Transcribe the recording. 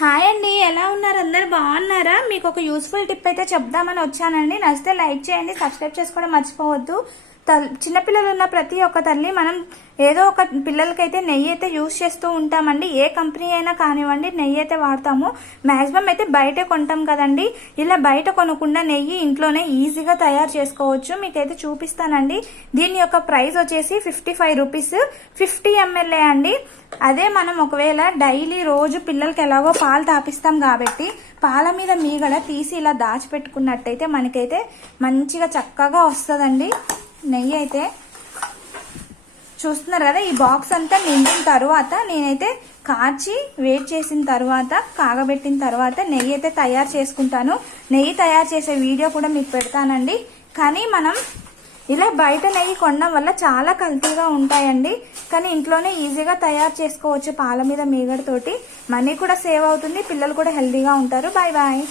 Hi అండి, ఎలా ఉన్నారు? అందరు బాగున్నారా? మీకు ఒక యూస్ఫుల్ టిప్ అయితే చెప్దామని వచ్చానండి. నచ్చితే లైక్ చేయండి, సబ్స్క్రైబ్ చేసుకోవడం మర్చిపోవద్దు. చిన్నపిల్లలు ఉన్న ప్రతి ఒక్క తల్లి మనం ఏదో ఒక పిల్లలకైతే నెయ్యి అయితే యూజ్ చేస్తూ ఉంటామండి. ఏ కంపెనీ అయినా కానివ్వండి, నెయ్యి అయితే వాడతాము. మాక్సిమం అయితే బయటే కొంటాం కదండి. ఇలా బయట కొనకుండా నెయ్యి ఇంట్లోనే ఈజీగా తయారు చేసుకోవచ్చు. మీకైతే చూపిస్తానండి. దీని యొక్క ప్రైస్ వచ్చేసి 55 రూపీస్, 50 ml అండి. అదే మనం ఒకవేళ డైలీ రోజు పిల్లలకి ఎలాగో పాలు తాపిస్తాం కాబట్టి పాల మీద మీగడ తీసి ఇలా దాచిపెట్టుకున్నట్టయితే మనకైతే మంచిగా చక్కగా వస్తుందండి నెయ్యి అయితే. చూస్తున్నారు కదా, ఈ బాక్స్ అంతా నిండిన తర్వాత నేనైతే కాచి వెయిట్ చేసిన తర్వాత కాగబెట్టిన తర్వాత నెయ్యి అయితే తయారు చేసుకుంటాను. నెయ్యి తయారు చేసే వీడియో కూడా మీకు పెడతానండి. కానీ మనం ఇలా బయట నెయ్యి కొనడం వల్ల చాలా కల్తీగా ఉంటాయండి. కానీ ఇంట్లోనే ఈజీగా తయారు చేసుకోవచ్చు పాల మీద మీగడతోటి. మనీ కూడా సేవ్ అవుతుంది, పిల్లలు కూడా హెల్తీగా ఉంటారు. Bye bye.